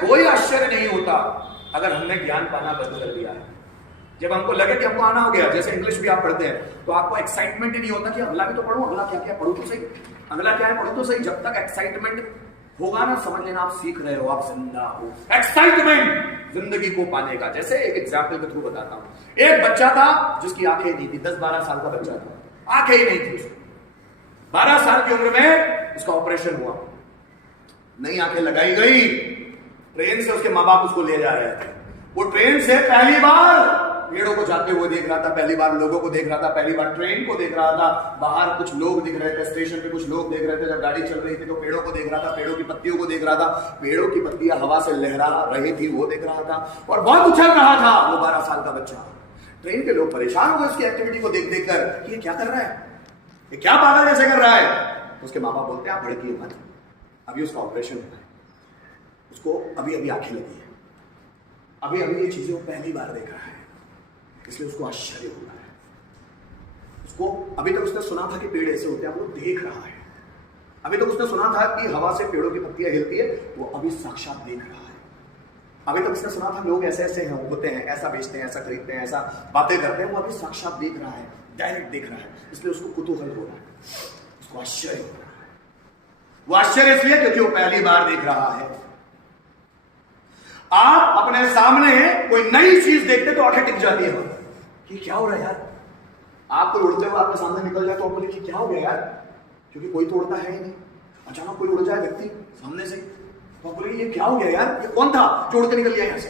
कोई आश्चर्य नहीं होता अगर हमने ज्ञान पाना बंद कर दिया है। जब हमको लगे कि हमको आना हो गया, जैसे इंग्लिश भी आप पढ़ते हैं तो आपको एक्साइटमेंट ही नहीं होता कि अगला भी तो पढ़ो, अगला क्या क्या पढ़ो तो सही, अगला क्या है पढ़ो तो सही। जब तक एक्साइटमेंट होगा ना, समझ लेना आप सीख रहे हो, आप जिंदा हो। एक्साइटमेंट जिंदगी को पाने का। जैसे एक एग्जाम्पल के थ्रू बताता हूं। एक बच्चा था जिसकी आंखें नहीं थी, 10-12 साल का बच्चा था, आंखें ही नहीं थी उसको। 12 साल की उम्र में उसका ऑपरेशन हुआ, नई आंखें लगाई गई। ट्रेन से उसके माँ बाप उसको ले जा रहे थे। वो ट्रेन से पहली बार पेड़ों को जाते हुए देख रहा था, पहली बार लोगों को देख रहा था, पहली बार ट्रेन को देख रहा था। बाहर कुछ लोग दिख रहे थे, स्टेशन पे कुछ लोग देख रहे थे। जब गाड़ी चल रही थी तो पेड़ों को देख रहा था, पेड़ों की पत्तियों को देख रहा था, पेड़ों की पत्तियां हवा से लहरा रही थी वो देख रहा था, और बहुत उछल रहा था वो 12 साल का बच्चा। ट्रेन के लोग परेशान हो गए उसकी एक्टिविटी को देख देख कर कि ये क्या कर रहा है, ये क्या पागल जैसे कर रहा है। उसके माँ बाप बोलते हैं आप भड़किए मत, अभी उसका ऑपरेशन हुआ है, उसको अभी अभी आंखें लगी है, अभी अभी ये चीजें वो पहली बार देख रहा है, इसलिए उसको आश्चर्य हो रहा है। उसको अभी तक उसने सुना था कि पेड़ ऐसे होते हैं, वो देख रहा है। अभी तक उसने सुना था कि हवा से पेड़ों की पत्तियां हिलती है, वो अभी साक्षात देख रहा है। अभी तक उसने सुना था लोग ऐसे ऐसे होते हैं, ऐसा बेचते हैं, ऐसा खरीदते हैं, ऐसा बातें करते हैं, वो अभी साक्षात देख रहा है, डायरेक्ट देख रहा है। इसलिए उसको कुतूहल हो रहा है, उसको आश्चर्य हो रहा है। वो आश्चर्य इसलिए क्योंकि वो पहली बार देख रहा है। आप अपने सामने कोई नई चीज देखते तो आंखें टिक जाती है कि क्या हो रहा है यार। आप कोई उड़ते हुए आपके सामने निकल जाए तो आप बोले कि क्या हो गया यार, क्योंकि कोई तो उड़ता है ही नहीं। अचानक कोई उड़ जाए व्यक्ति सामने से तो आप बोले ये क्या हो गया यार, ये कौन था जो उड़ के निकल गया यहां से।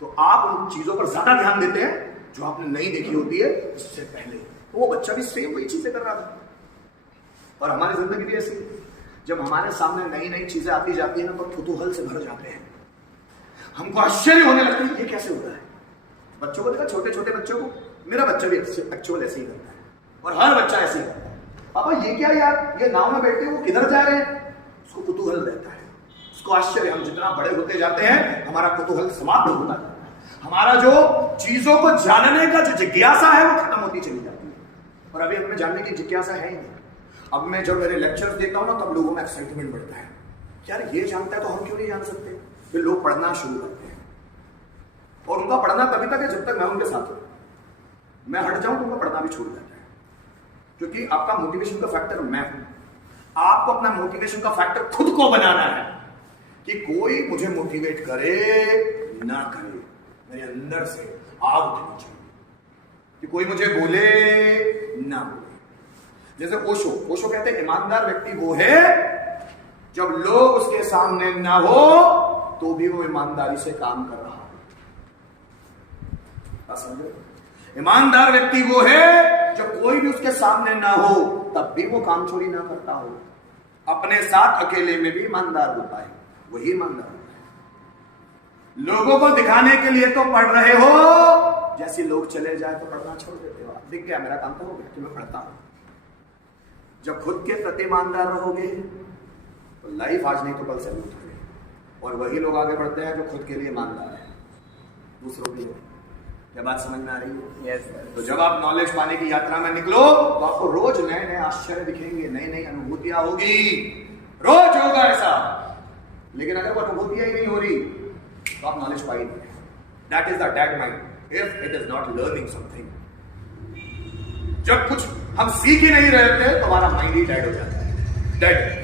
तो आप उन चीजों पर ज्यादा ध्यान देते हैं जो आपने नहीं देखी होती है उससे पहले। तो वो बच्चा भी सेम वही चीजें कर रहा था, और हमारी जिंदगी भी ऐसी है। जब हमारे सामने नई नई चीजें आती जाती है ना तो कुतूहल से भर जाते हैं, हमको आश्चर्य होने लगता है ये कैसे होता है। बच्चों को देखा, छोटे छोटे बच्चों को, मेरा बच्चा भी एक्चुअल ऐसे ही करता है, और हर बच्चा ऐसे ही करता है। पापा ये क्या यार, ये नाव में बैठे वो किधर जा रहे हैं, उसको कुतूहल रहता है, उसको आश्चर्य। हम जितना बड़े होते जाते हैं हमारा कुतूहल समाप्त होता जाता है, हमारा जो चीजों को जानने का जो जिज्ञासा है वो खत्म होती चली जाती है। और अभी हमें जानने की जिज्ञासा है ही नहीं। अब मैं जब मेरे लेक्चर्स देता हूं ना तब लोगों में एक्साइटमेंट बढ़ता है, यार ये जानता है तो हम क्यों नहीं जान सकते। फिर लोग पढ़ना शुरू करते हैं, और उनका पढ़ना तभी तक है जब तक मैं उनके साथ हूं। मैं हट जाऊं तो उनका पढ़ना भी छूट जाता है, क्योंकि आपका मोटिवेशन का फैक्टर मैं हूं। आपको अपना मोटिवेशन का फैक्टर खुद को बनाना है कि कोई मुझे मोटिवेट करे ना करे, मेरे अंदर से आग उठनी चाहिए कि कोई मुझे बोले ना बोले। जैसे ओशो कहते हैं ईमानदार व्यक्ति वो है जब लोग उसके सामने ना हो तो भी वो ईमानदारी से काम कर रहा है। समझे? ईमानदार व्यक्ति वो है जब कोई भी उसके सामने ना हो तब भी वो काम चोरी ना करता हो, अपने साथ अकेले में भी ईमानदार होता है, वही ईमानदार होता है। लोगों को दिखाने के लिए तो पढ़ रहे हो, जैसे लोग चले जाए तो पढ़ना छोड़ देते हो। दिख गया मेरा काम तो हो गया कि मैं पढ़ता हूं। जब खुद के प्रति ईमानदार रहोगे तो लाइफ आज नहीं तो कल से लूट करेगी, और वही लोग आगे बढ़ते हैं जो खुद के लिए ईमानदार है, दूसरों के लिए। क्या बात समझ में आ रही है? yes, तो जब आप नॉलेज पाने की यात्रा में निकलो तो आपको रोज नए नए आश्चर्य दिखेंगे, नई नई अनुभूतियां होगी, रोज होगा ऐसा। लेकिन अगर वो अनुभूतियां ही नहीं हो रही तो आप नॉलेज पाई नहीं। That is the dead mind if it is not learning something. जब कुछ हम सीख ही नहीं रहे थे तो हमारा माइंड ही डेड हो जाता है, डेड।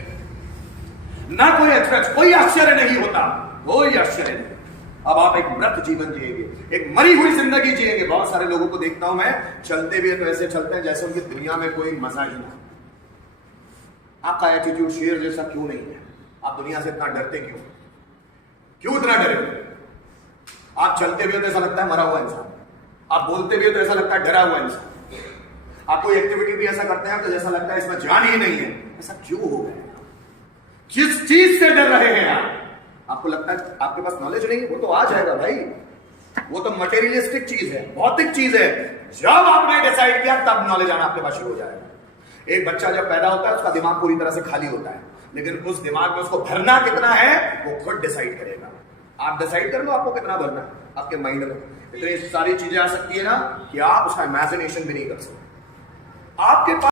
ना कोई एक्सप्रेस, कोई आश्चर्य नहीं होता, कोई आश्चर्य नहीं। अब आप एक मृत जीवन जिएंगे, एक मरी हुई जिंदगी जिएंगे। बहुत सारे लोगों को देखता हूं मैं, चलते भी है तो ऐसे चलते हैं जैसे उनकी दुनिया में कोई मजा ही ना। आपका एटीट्यूड शेर जैसा क्यों नहीं है? आप दुनिया से इतना डरते क्यों? क्यों इतना डरे? आप चलते भी हो तो ऐसा लगता है मरा हुआ इंसान, आप बोलते भी हो तो ऐसा लगता है डरा हुआ इंसान, आप कोई एक्टिविटी भी ऐसा करते हैं तो जैसा लगता है इसमें जान ही नहीं है। ऐसा क्यों हो गया? किस चीज से डर रहे हैं आप? आपको लगता है आपके पास नॉलेज नहीं है? वो तो आ जाएगा भाई, वो तो मटेरियलिस्टिक चीज है, भौतिक चीज है। जब आपने डिसाइड किया तब नॉलेज आना आपके पास शुरू हो जाएगा। एक बच्चा जब पैदा होता है उसका दिमाग पूरी तरह से खाली होता है, लेकिन उस दिमाग में उसको भरना कितना है वो खुद डिसाइड करेगा। आप डिसाइड कर लो आपको कितना भरना है। आपके माइंड में इतनी सारी चीजें आ सकती है ना कि आप उसका इमेजिनेशन भी नहीं कर सकते। आपके पास